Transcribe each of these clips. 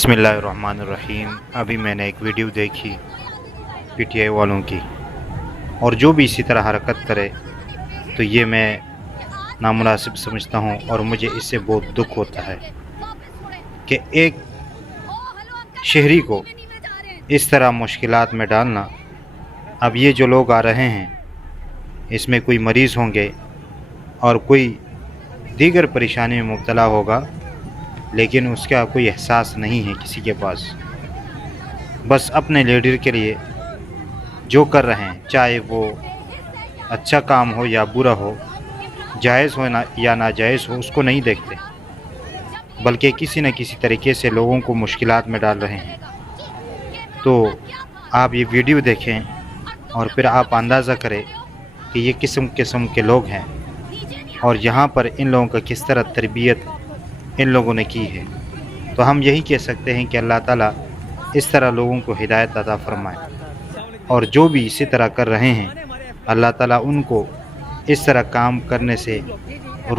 बिस्मिल्लाहिर्रहमानिर्रहीम। अभी मैंने एक वीडियो देखी पीटीआई वालों की, और जो भी इसी तरह हरकत करे तो ये मैं नामुनासिब समझता हूँ और मुझे इससे बहुत दुख होता है कि एक शहरी को इस तरह मुश्किलात में डालना। अब ये जो लोग आ रहे हैं इसमें कोई मरीज़ होंगे और कोई दीगर परेशानी में मुब्तला होगा, लेकिन उसका कोई एहसास नहीं है किसी के पास। बस अपने लीडर के लिए जो कर रहे हैं, चाहे वो अच्छा काम हो या बुरा हो, जायज़ हो ना या नाजायज़ हो, उसको नहीं देखते, बल्कि किसी न किसी तरीके से लोगों को मुश्किलात में डाल रहे हैं। तो आप ये वीडियो देखें और फिर आप अंदाज़ा करें कि ये किस्म किस्म के लोग हैं और यहाँ पर इन लोगों का किस तरह तरबियत इन लोगों ने की है। तो हम यही कह सकते हैं कि अल्लाह ताला इस तरह लोगों को हिदायत अता फरमाए, और जो भी इसी तरह कर रहे हैं अल्लाह ताला उनको इस तरह काम करने से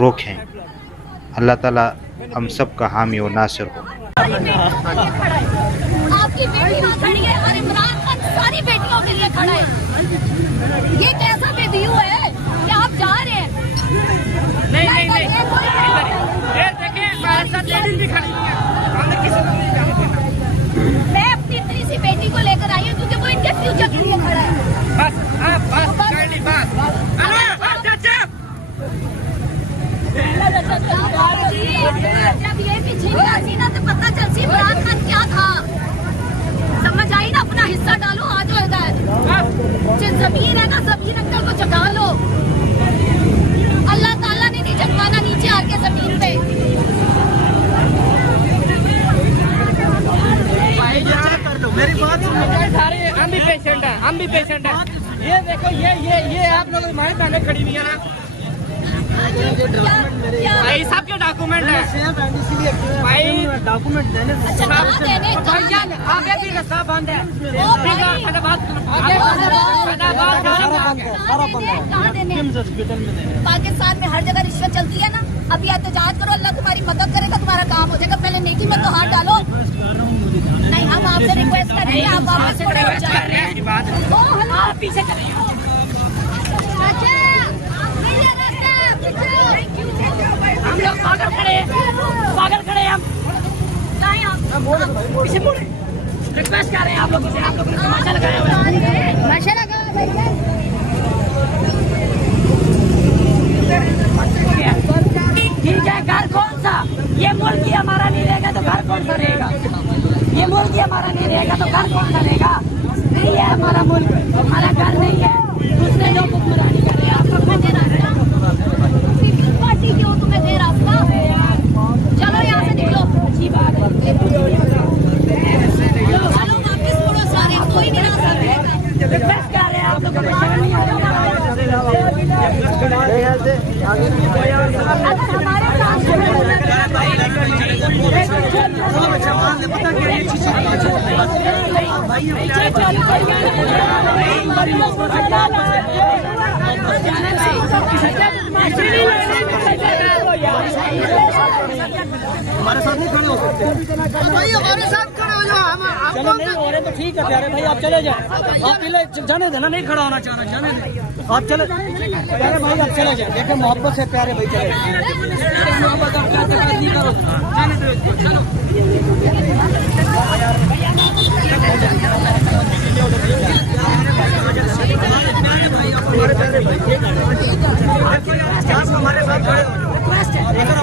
रोकें। अल्लाह ताला हम सब का हामी और नासिर हो। आपकी बेटी वहाँ खड़ी है और इमरान खान सारी बेटियों के लिए खड़ा है। ये कैसा बेव्यू है कि आप जा रहे हैं? नहीं ये देखिए हमारे साथ लेडीज भी खड़ी है। मैं अपनी इतनी सी बेटी को लेकर आई हूँ क्योंकि वो इनके फ्यूचर के लिए खड़ा है। बस कर ली बात। जब ये पीछे नहीं आती ना तो पता चलती इमरान खान क्या था। समझ आई ना? अपना हिस्सा डालो, आ जाओ इधर। जमीन है ना, जमीन अंकल को चढ़ा लो। अल्लाह ताला ने नहीं चढ़वाना नीचे आके जमीन पे। मेरी बात सुनो, हम भी पेशेंट हैं। ये देखो ये आप लोग हमारी बहनें खड़ी हुई है ना, भाई साहब के डॉक्यूमेंट है भाई, डॉक्यूमेंट देने भाईजान आगे भी रास्ता बंद है। पाकिस्तान में हर जगह रिश्वत चलती है ना। अभी एहतजाज करो, अल्लाह तुम्हारी मदद करेगा, तुम्हारा काम हो जाएगा। पहले नेकी में तो हाथ डालो। नहीं, हम आपसे रिक्वेस्ट कर रहे हैं, आप वापस खड़े हो जाइए। आप पीछे चले जाओ। हम लोग पागल खड़े हैं हम। पीछे मुड़े, रिक्वेस्ट कर रहे हैं आप लोगों से। आप लोगों ने तमाशा लगाया हुआ है। तमाशा लगा भैया। ठीक है, घर कौन सा? ये मुल्क ही हमारा नहीं रहेगा तो घर कौन सा रहेगा? ये मुल्क ही हमारा नहीं रहेगा तो घर कौन सा रहेगा? नहीं है हमारा मुल्क, हमारा घर नहीं है। दूसरे लोग हुक्मरानी कर रहे हैं। आप लोग को दे रहा है पार्टी क्यों तुम्हें दे रास्ता? चलो यहाँ से निकलो। अच्छी बात है। चलो वापस मुड़ो सारे, कोई नहीं रास्ता मिलेगा। रिक्वेस्ट कर रहे हैं आप लोग को, परेशान नहीं आ रही। अगर हमारे हमारे साथ नहीं खड़े हो सकते भाई, हमारे साथ खड़े हो जाओ। हम चलो नहीं हो रहे तो ठीक है प्यारे भाई, आप चले जाए। आप पहले जाने देना, नहीं खड़ा होना चाह रहे, जाने दे। आप चले प्यारे भाई, आप चले जाए। देखो मोहब्बत से प्यारे भाई चले मोहब्बत, आप क्या तकलीफ नहीं करो, जाने दो। चलो हमारे प्यारे भाई, हमारे साथ खड़े हो।